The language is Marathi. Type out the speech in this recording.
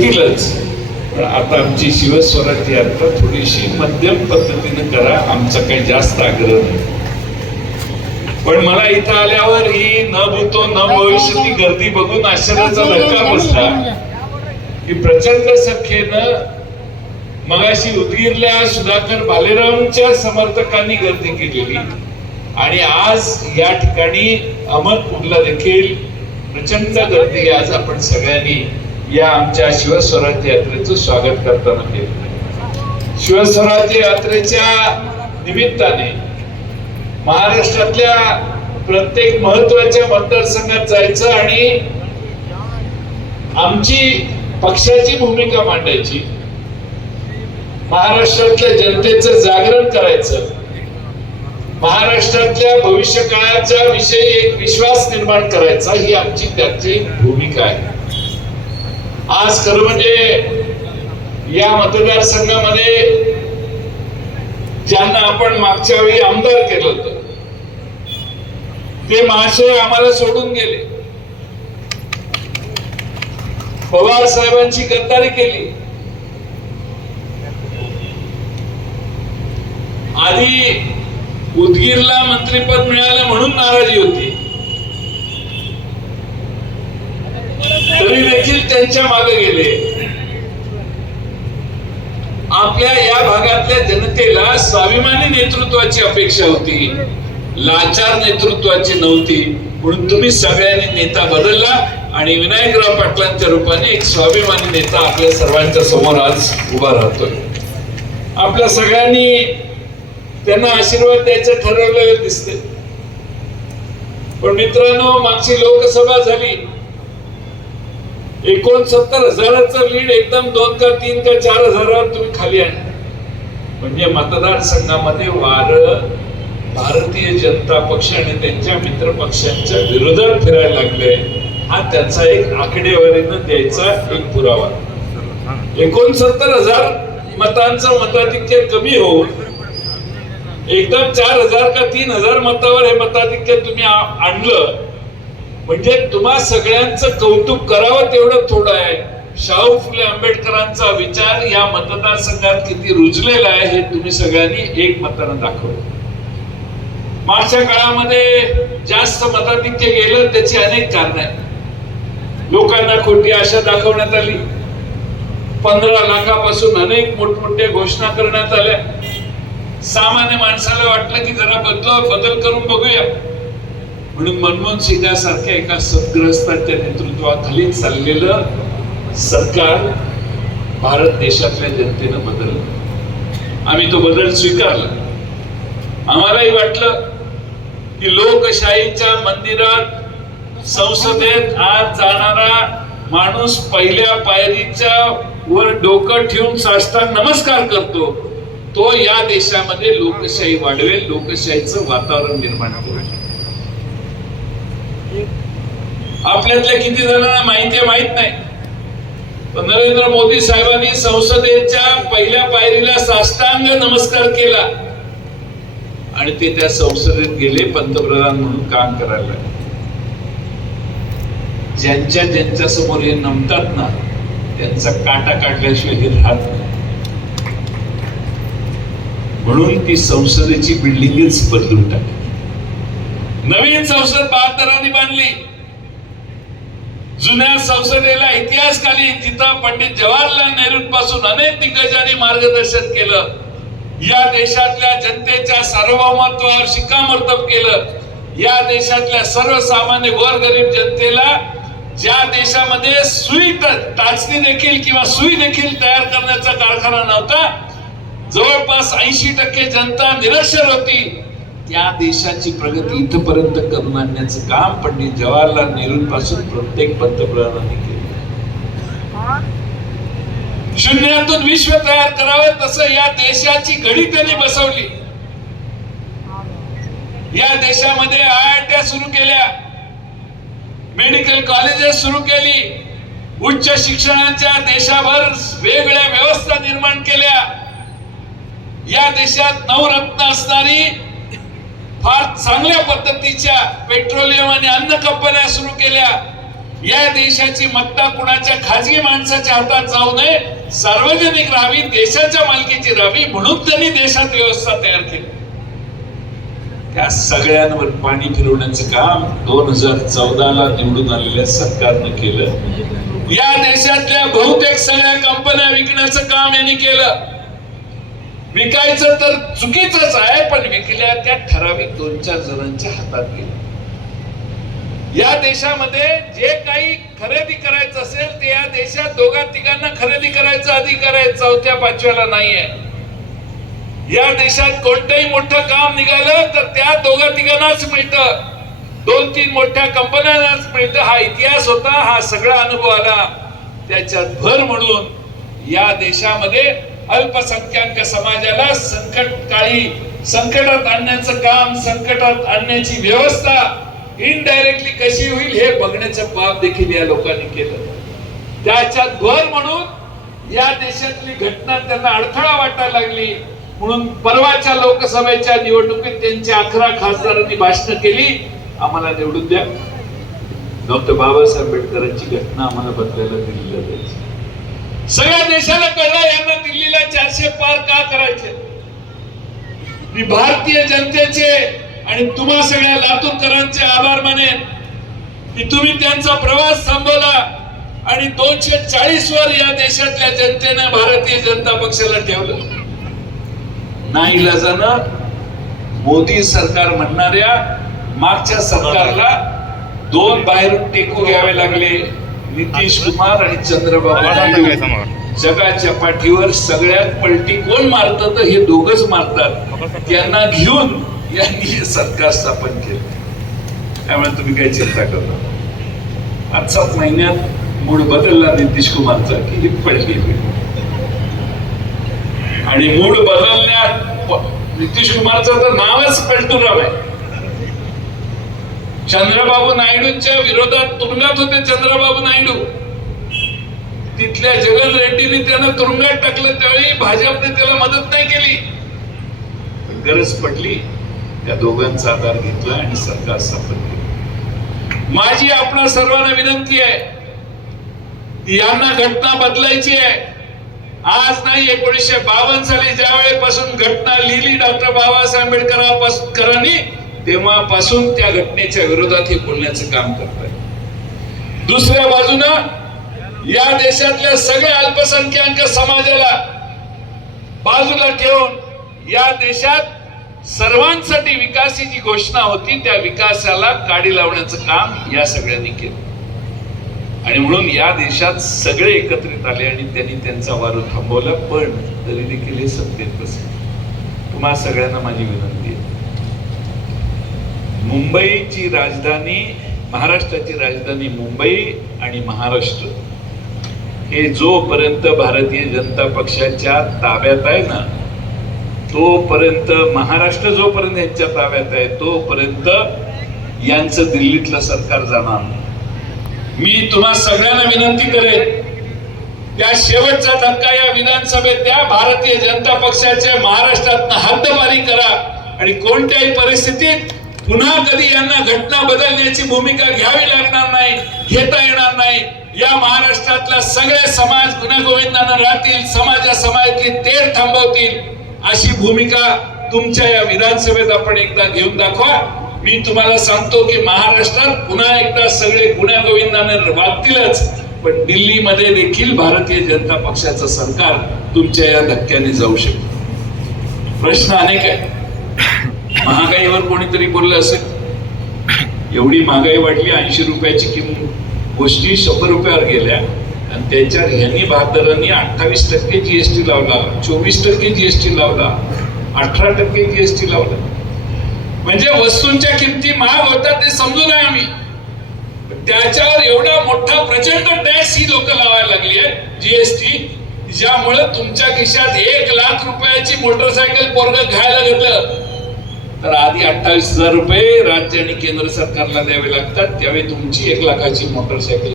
येतीलच, पण आता आमची शिवस्वराज्य यात्रा थोडीशी मध्यम पद्धतीने करा, आमचा काही जास्त आग्रह नाही. पण मला इथं आल्यावर ही न भूतो न भविष्यती गर्दी बघून आश्चर्याचा धक्का बसला की प्रचंड संख्येनं मगाशी उदगीरला सुधाकर भालेरावांच्या समर्थकांनी गर्दी केलेली आणि आज या ठिकाणी अहमदपूरला देखील प्रचंड गर्दी आज आपण सगळ्यांनी या आमच्या शिवस्वराज्य यात्रेचं स्वागत करताना केलं. शिवस्वराज्य यात्रेच्या निमित्ताने महाराष्ट्रातल्या प्रत्येक महत्वाच्या मतदारसंघात जायचं आणि आमची पक्षाची भूमिका मांडायची, महाराष्ट्रातल्या जनतेचं जागरण करायचं, महाराष्ट्रातल्या भविष्य काळाच्या विषयी एक विश्वास निर्माण करायचा, ही आमची त्याची भूमिका आहे. आज खरं म्हणजे या मतदारसंघामध्ये ज्यांना आपण मागच्या वेळी आमदार केलं होतं ते महाशय आम्हाला सोडून गेले, पवार साहेबांची गद्दारी केली. आधी उदगीरला मंत्रिपद मिळालं म्हणून नाराजी होती, तरी देखील त्यांच्या मागे गेले. आपल्या या भागातल्या जनतेला स्वाभिमानी नेतृत्वाची अपेक्षा होती, लाचार नेतृत्वाची नव्हती. म्हणून तुम्ही सगळ्यांनी नेता बदलला आणि विनायकराव पाटलांच्या रूपाने एक स्वाभिमानी नेता आपल्या सर्वांच्या समोर आज उभा राहतोय. आपल्या सगळ्यांनी त्यांना आशीर्वाद द्यायचं ठरवलेलं दिसते. पण मित्रांनो, मागची लोकसभा झाली, 69,000चं लीड एकदम 2 का 3 का 4,000वर तुम्ही खाली आणलं. म्हणजे मतदारसंघामध्ये वारं भारतीय जनता पक्ष आणि त्यांच्या मित्र पक्षांच्या विरोधात फिरायला लागले. हा त्याचा एक आकडेवारीनं द्यायचा एक पुरावा. 69,000 मतांचं मताधिक्य कमी होऊन एकदम 4,000 का 3,000 मतावर हे मताधिक्य तुम्ही आणलं, म्हणजे तुम्हा सगळ्यांचं कौतुक करावं तेवढं थोडं आहे. शाहू फुले आंबेडकरांचा विचार या मतदारसंघात किती रुजलेला आहे हे तुम्ही सगळ्यांनी एक मतानं दाखवलं. मागच्या काळामध्ये जास्त मताधिक्य गेलं त्याची अनेक कारण आहेत. लोकांना खोटी आशा दाखवण्यात आली, 15 लाखापासून अनेक मोठमोठ्या घोषणा करण्यात आल्या. सामान्य माणसाला वाटलं की जरा बदल करून बघूया, म्हणून मनमोहन सिंगासारख्या एका सद्ग्रस्ताच्या नेतृत्वाखाली चाललेलं सरकार भारत देशातल्या जनतेनं बदललं. आम्ही तो बदल स्वीकारला. आम्हालाही वाटलं की लोकशाहीच्या मंदिरात संसदेत आज जाणारा माणूस पहिल्या पायरीच्या वर डोकं ठेवून साष्टांग नमस्कार करतो, तो या देशामध्ये लोकशाही वाढवेल, लोकशाहीचं वातावरण निर्माण करेल. आपल्यातल्या किती जणांना माहिती आहे माहित नाही, पण नरेंद्र मोदी साहेबांनी संसदेच्या पहिल्या पायरीला साष्टांग नमस्कार केला आणि ते त्या संसदेत गेले, पंतप्रधान म्हणून काम करायला. ज्यांच्या समोर हे नमतात ना, त्यांचा काटा काढल्याशिवाय हे राहत नाही. म्हणून ती संसदेची बिल्डिंगच बदलून टाकली. नवीन संसद 72 बांधली. जुन्या संसदेला इतिहासकाली जिथं पंडित जवाहरलाल नेहरूंपासून अनेक दिग्गजांनी मार्गदर्शन केलं, या देशातल्या जनतेच्या सार्वभौमत्वावर शिक्कामोर्तब केलं, या देशातल्या सर्वसामान्य गोरगरीब जनतेला ज्या देशामध्ये सुई टाचणी देखील किंवा सुई देखील तयार करण्याचा कारखाना नव्हता, जवळपास 80% जनता निरक्षर होती, त्या देशाची प्रगती इथपर्यंत करून आणण्याचं काम पंडित जवाहरलाल नेहरूंपासून प्रत्येक पंतप्रधानांनी केलं. शून्यातून विश्व तयार करावं तसं या देशाची घडी त्यांनी बसवली. या देशामध्ये IIT सुरू केल्या, मेडिकल कॉलेजेस सुरू केली, उच्च शिक्षणाच्या देशाभर वेगवेगळ्या व्यवस्था निर्माण केल्या. या देशात नवरत्न असणारी फार चांगल्या पद्धतीच्या पेट्रोलियम आणि अन्न कंपन्या सुरू केल्या. या देशाची मत्ता कुणाच्या खाजगी माणसाच्या हातात जाऊ नये, सार्वजनिक राहावी, देशाच्या मालकीची राहावी, म्हणून त्यांनी देशात व्यवस्था तयार केली. त्या सगळ्यांवर पाणी फिरवण्याचं काम 2014ला निवडून आलेल्या सरकारनं केलं. या देशातल्या बहुतेक सगळ्या कंपन्या विकण्याचं काम यांनी केलं. विकायचं तर चुकीचंच आहे, पण विकल्या त्या ठराविक 2-4 जणांच्या हातात गेल्या. या देशामध्ये जे काही खरेदी करायचं असेल ते या देशात 2-3 खरेदी करायचा अधिकार आहे, 4-5व्याला नाहीये. या देशात कोणतंही मोठं काम निघालं तर त्या 2-3 मिळतं, 2-3 मोठ्या कंपन्यांनाच मिळतं. हा इतिहास होता, हा सगळा अनुभव आला. त्याच्यात भर म्हणून या देशामध्ये अल्पसंख्याक समाजाला संकटकाळी संकटात आणण्याचं काम, संकटात आणण्याची व्यवस्था इनडायरेक्टली कशी होईल हे बघण्याचं पाप देखील या लोकांनी केलं. त्याच्यात भर म्हणून या देशातली घटना त्यांना अडथळा वाटायला लागली. म्हणून परवाच्या लोकसभेच्या निवडणुकीत त्यांच्या 11 खासदारांनी भाषण केली, आम्हाला निवडून द्या, डॉक्टर बाबासाहेब आंबेडकरांची घटना आम्हाला बदलायला दिल्लीला जायची. सगळ्या देशाला कळलं यांना दिल्लीला 400 पार का करायचे. मी भारतीय जनतेचे आणि तुम्हा सगळ्या लातूरकरांचे आभार मानेन की तुम्ही त्यांचा प्रवास थांबवला आणि 240 वर या देशातल्या जनतेने भारतीय जनता पक्षाला ठेवलं. नाईलाजानं मोदी सरकार म्हणणाऱ्या मागच्या सरकारला 2 बाहेरून टेकू घ्यावे लागले, नितीश कुमार आणि चंद्रबाबू नायडू. जगाच्या पाठीवर सगळ्यात पलटी कोण मारतात तर हे दोघच मारतात. त्यांना घेऊन यांनी हे सरकार स्थापन केलं. त्यामुळे तुम्ही काही चिंता करू नका. 5-7 महिन्यात मूड बदलला नितीश कुमारचा की पडली. आणि मूड बदलण्यात नितीश कुमारचं तर नावच पलटूराव आहे. चंद्रबाबू नायडूंच्या विरोधात तुरुंगात होते. चंद्रबाबू नायडू तिथल्या जगन रेड्डीने त्यांना तुरुंगात टाकलं, त्यावेळी भाजपने त्याला मदत नाही केली. गरज पडली, त्या दोघांचा आधार घेतला आणि सरकार स्थापन केलं. माझी आपणा सर्वांना विनंती आहे, यांना घटना बदलायची आहे. आज नाही, 1952 साली ज्या वेळेपासून घटना लिहिली डॉक्टर बाबासाहेब आंबेडकरांनी, तेव्हापासून त्या घटनेच्या विरोधात हे बोलण्याचं काम करत आहे. दुसऱ्या बाजूनं या देशातल्या सगळ्या अल्पसंख्याक समाजाला बाजूला ठेवून या देशात सर्वांसाठी विकासाची घोषणा होती, त्या विकासाला काडी लावण्याचं काम या सगळ्यांनी केलं. आणि म्हणून या देशात सगळे एकत्रित आले आणि त्यांनी त्यांचा वार थांबवला. पण तरी देखील हे सत्तेत बसले. तुम्हा सगळ्यांना माझी विनंती आहे, मुंबईची राजधानी, महाराष्ट्राची राजधानी मुंबई आणि महाराष्ट्र हे जोपर्यंत भारतीय जनता पक्षाच्या ताब्यात आहे ना, तोपर्यंत महाराष्ट्र जोपर्यंत यांच्या ताब्यात आहे तोपर्यंत यांचं दिल्लीतलं सरकार जाणार नाही. मी तुम्हा सगळ्यांना विनंती करेन, त्या शेवटचा धक्का या विधानसभेत द्या. भारतीय जनता पक्षाचे महाराष्ट्रात हद्दपारी करा आणि कोणत्याही परिस्थितीत पुन्हा कधी यांना घटना बदलण्याची भूमिका घ्यावी लागणार नाही, घेता येणार नाही. या महाराष्ट्रातला सगळे समाज गुण्यागोविंदानं राहतील, समाजातली तेढ थांबवतील, अशी भूमिका तुमच्या या विधानसभेत आपण एकदा घेऊन दाखवा. मी तुम्हाला सांगतो की महाराष्ट्रात पुन्हा एकदा सगळे गुण्यागोविंदाने वागतीलच, पण दिल्लीमध्ये देखील भारतीय जनता पक्षाचं सरकार तुमच्या या धक्क्याने जाऊ शकतं. प्रश्न अनेक आहे. महागाईवर कोणीतरी बोललं असेल, एवढी महागाई वाढली, 80 रुपयाची किंमत गोष्टी 100 रुपयावर गेल्या आणि त्याच्यावर ह्यांनी बहादरांनी 28% जीएसटी लावला, 24% जीएसटी लावला, 18% जीएसटी लावला. म्हणजे वस्तूंच्या किमती महाग होतात ते समजू नये आम्ही, त्याच्यावर एवढा मोठा प्रचंड टॅक्स ही लोक लावायला लागली आहे, जीएसटी, ज्यामुळे तुमच्या खिशात 1 लाख रुपयाची मोटरसायकल पोरग घ्यायला घेतलं तर आधी 28,000 रुपये राज्य आणि केंद्र सरकारला द्यावे लागतात, त्यावेळी तुमची 1 लाखाची मोटरसायकल